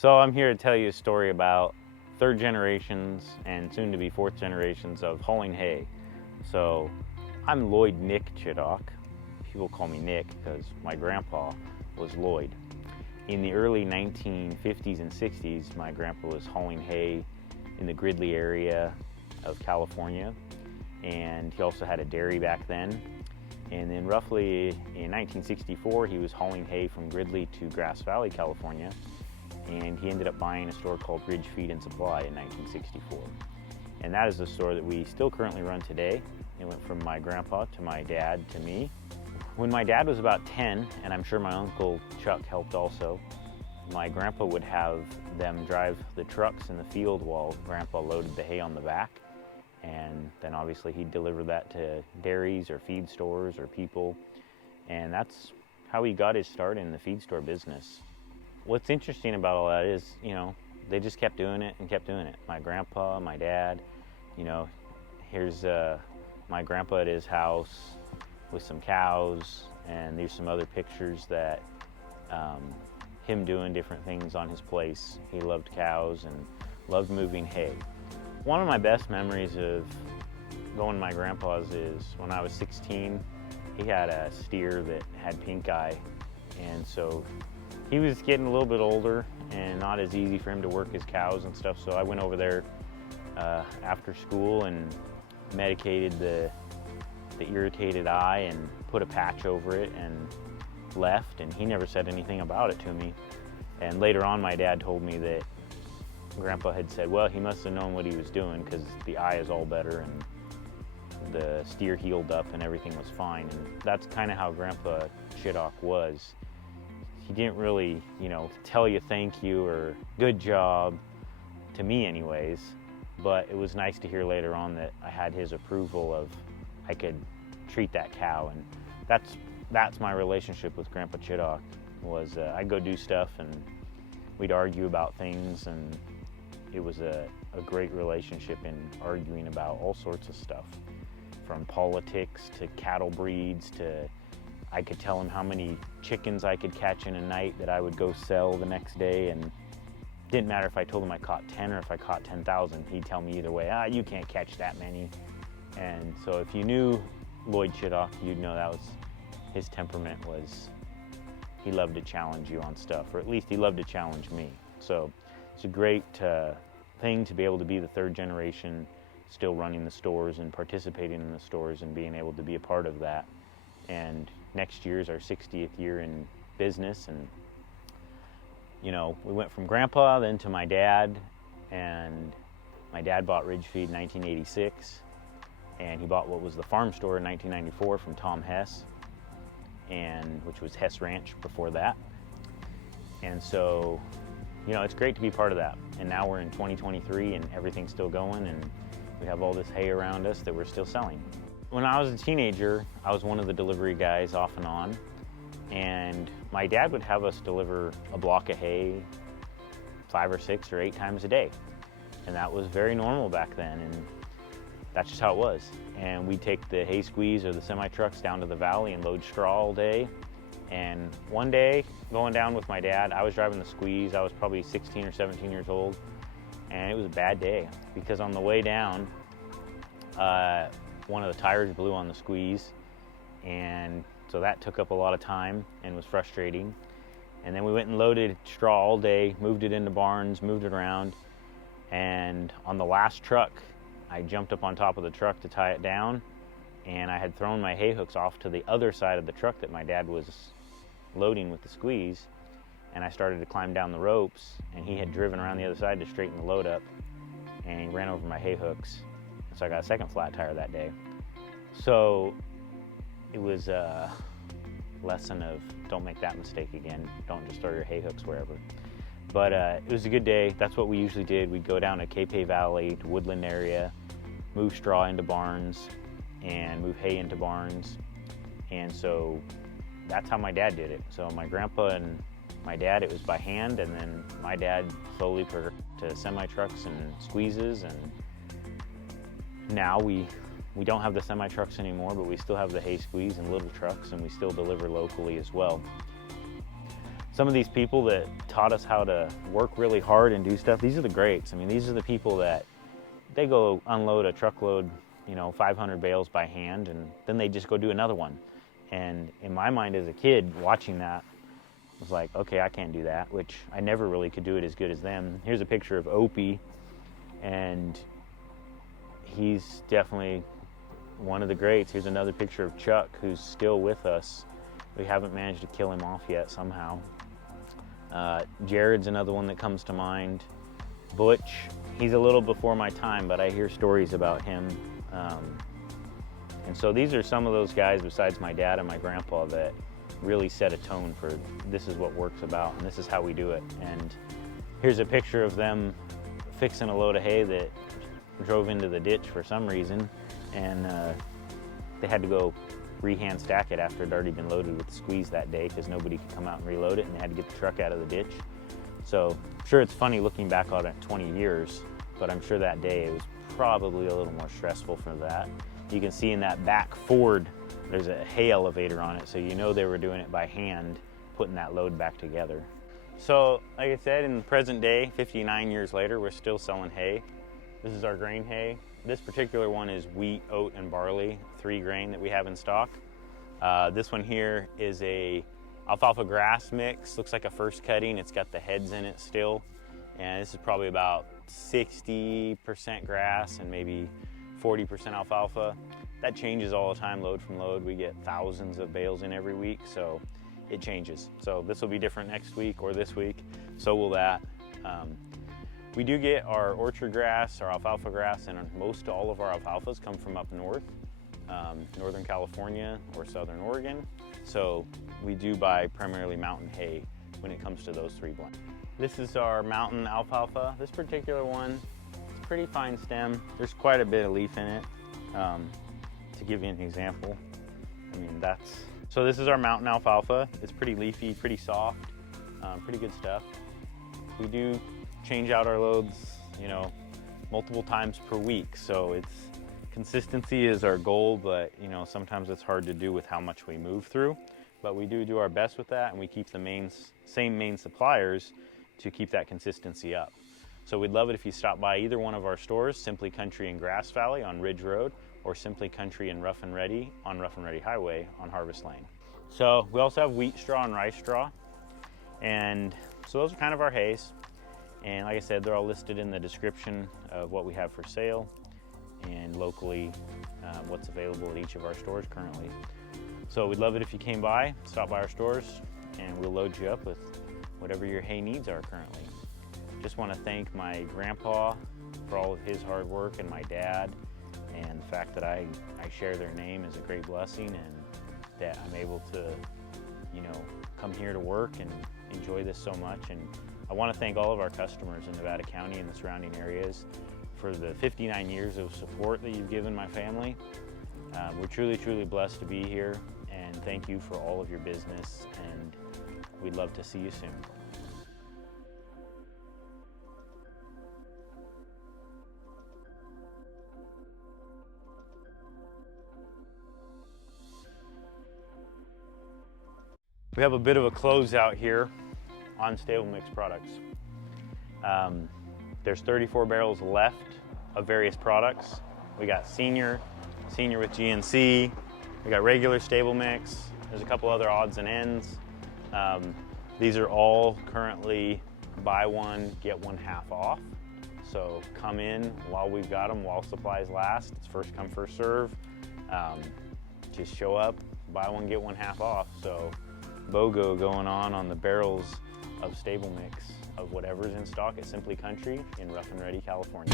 So I'm here to tell you a story about third generations and soon to be fourth generations of hauling hay. So I'm Lloyd Nick Chittock. People call me Nick because my grandpa was Lloyd. In the early 1950s and 60s, my grandpa was hauling hay in the Gridley area of California, and he also had a dairy back then. And then roughly in 1964, he was hauling hay from Gridley to Grass Valley, California, and he ended up buying a store called Ridge Feed and Supply in 1964. And that is the store that we still currently run today. It went from my grandpa to my dad to me. When my dad was about 10, and I'm sure my uncle Chuck helped also, my grandpa would have them drive the trucks in the field while grandpa loaded the hay on the back. And then obviously he'd deliver that to dairies or feed stores or people. And that's how he got his start in the feed store business. What's interesting about all that is, they just kept doing it and kept doing it. My grandpa, my dad, here's my grandpa at his house with some cows, and there's some other pictures that him doing different things on his place. He loved cows and loved moving hay. One of my best memories of going to my grandpa's is when I was 16, he had a steer that had pink eye, and so he was getting a little bit older and not as easy for him to work his cows and stuff, so I went over there after school and medicated the irritated eye and put a patch over it and left, and he never said anything about it to me. And later on, my dad told me that Grandpa had said, well, he must have known what he was doing because the eye is all better and the steer healed up and everything was fine. And that's kind of how Grandpa Chittock was. He didn't really, tell you thank you or good job, to me anyways, but it was nice to hear later on that I had his approval of I could treat that cow. And that's my relationship with Grandpa Chittock, was I'd go do stuff and we'd argue about things, and it was a great relationship in arguing about all sorts of stuff, from politics to cattle breeds to I could tell him how many chickens I could catch in a night that I would go sell the next day, and it didn't matter if I told him I caught 10 or if I caught 10,000, he'd tell me either way, you can't catch that many. And so if you knew Lloyd Chittock, you'd know that was his temperament. Was he loved to challenge you on stuff, or at least he loved to challenge me. So it's a great thing to be able to be the third generation still running the stores and participating in the stores and being able to be a part of that. And next year is our 60th year in business, and we went from Grandpa then to my dad, and my dad bought Ridge Feed in 1986, and he bought what was the farm store in 1994 from Tom Hess, and which was Hess Ranch before that. And so it's great to be part of that. And now we're in 2023 and everything's still going, and we have all this hay around us that we're still selling. When I was a teenager, I was one of the delivery guys off and on, and my dad would have us deliver a block of hay 5 or 6 or 8 times a day. And that was very normal back then, and that's just how it was. And we'd take the hay squeeze or the semi-trucks down to the valley and load straw all day. And one day, going down with my dad, I was driving the squeeze. I was probably 16 or 17 years old, and it was a bad day because on the way down, one of the tires blew on the squeeze, and so that took up a lot of time and was frustrating. And then we went and loaded straw all day, moved it into barns, moved it around, and on the last truck, I jumped up on top of the truck to tie it down, and I had thrown my hay hooks off to the other side of the truck that my dad was loading with the squeeze, and I started to climb down the ropes, and he had driven around the other side to straighten the load up, and he ran over my hay hooks. So I got a second flat tire that day. So it was a lesson of don't make that mistake again. Don't just throw your hay hooks wherever. But it was a good day. That's what we usually did. We'd go down to Capay Valley, to Woodland area, move straw into barns, and move hay into barns. And so that's how my dad did it. So my grandpa and my dad, it was by hand, and then my dad slowly progressed to semi-trucks and squeezes, and now we don't have the semi-trucks anymore, but we still have the hay squeeze and little trucks, and we still deliver locally as well. some of these people that taught us how to work really hard and do stuff, these are the greats. I mean, these are the people that they go unload a truckload, 500 bales by hand, and then they just go do another one. And in my mind as a kid, watching that, I was like, okay, I can't do that, which I never really could do it as good as them. Here's a picture of Opie, and he's definitely one of the greats. Here's another picture of Chuck, who's still with us. We haven't managed to kill him off yet somehow. Jared's another one that comes to mind. Butch, he's a little before my time, but I hear stories about him. And so these are some of those guys besides my dad and my grandpa that really set a tone for this is what work's about and this is how we do it. And here's a picture of them fixing a load of hay that drove into the ditch for some reason, and they had to go re-hand stack it after it had already been loaded with squeeze that day because nobody could come out and reload it, and they had to get the truck out of the ditch. So I'm sure it's funny looking back on it 20 years, but I'm sure that day it was probably a little more stressful for that. You can see in that back Ford, there's a hay elevator on it, so you know they were doing it by hand, putting that load back together. So like I said, in the present day, 59 years later, we're still selling hay. This is our grain hay. This particular one is wheat, oat, and barley, 3 grain that we have in stock. This one here is a Alfalfa Grass mix. Looks like a first cutting. It's got the heads in it still. And this is probably about 60% grass and maybe 40% alfalfa. That changes all the time, load from load. We get thousands of bales in every week, so it changes. So this will be different next week or this week, so will that. We do get our orchard grass, our alfalfa grass, and most all of our alfalfas come from up north, Northern California or Southern Oregon. So we do buy primarily mountain hay when it comes to those 3 blends. This is our mountain alfalfa. This particular one, it's pretty fine stem. There's quite a bit of leaf in it. To give you an example, so this is our mountain alfalfa. It's pretty leafy, pretty soft, pretty good stuff. We do change out our loads, multiple times per week. So consistency is our goal, but sometimes it's hard to do with how much we move through. But we do our best with that, and we keep the same main suppliers to keep that consistency up. So we'd love it if you stop by either one of our stores, Simply Country in Grass Valley on Ridge Road, or Simply Country in Rough and Ready on Rough and Ready Highway on Harvest Lane. So we also have wheat straw and rice straw, and so those are kind of our hays. And like I said, they're all listed in the description of what we have for sale and locally what's available at each of our stores currently. So we'd love it if you came by, stop by our stores, and we'll load you up with whatever your hay needs are currently. Just want to thank my grandpa for all of his hard work, and my dad, and the fact that I share their name is a great blessing, and that I'm able to come here to work and enjoy this so much. And I want to thank all of our customers in Nevada County and the surrounding areas for the 59 years of support that you've given my family. We're truly blessed to be here, and thank you for all of your business, and we'd love to see you soon. We have a bit of a closeout here on stable mix products. There's 34 barrels left of various products. We got senior with GNC, we got regular stable mix, there's a couple other odds and ends. These are all currently buy one, get one half off. So come in while we've got them, while supplies last. It's first come, first serve. Just show up, buy one, get one half off. So BOGO going on the barrels of stable mix of whatever's in stock at Simply Country in Rough and Ready, California.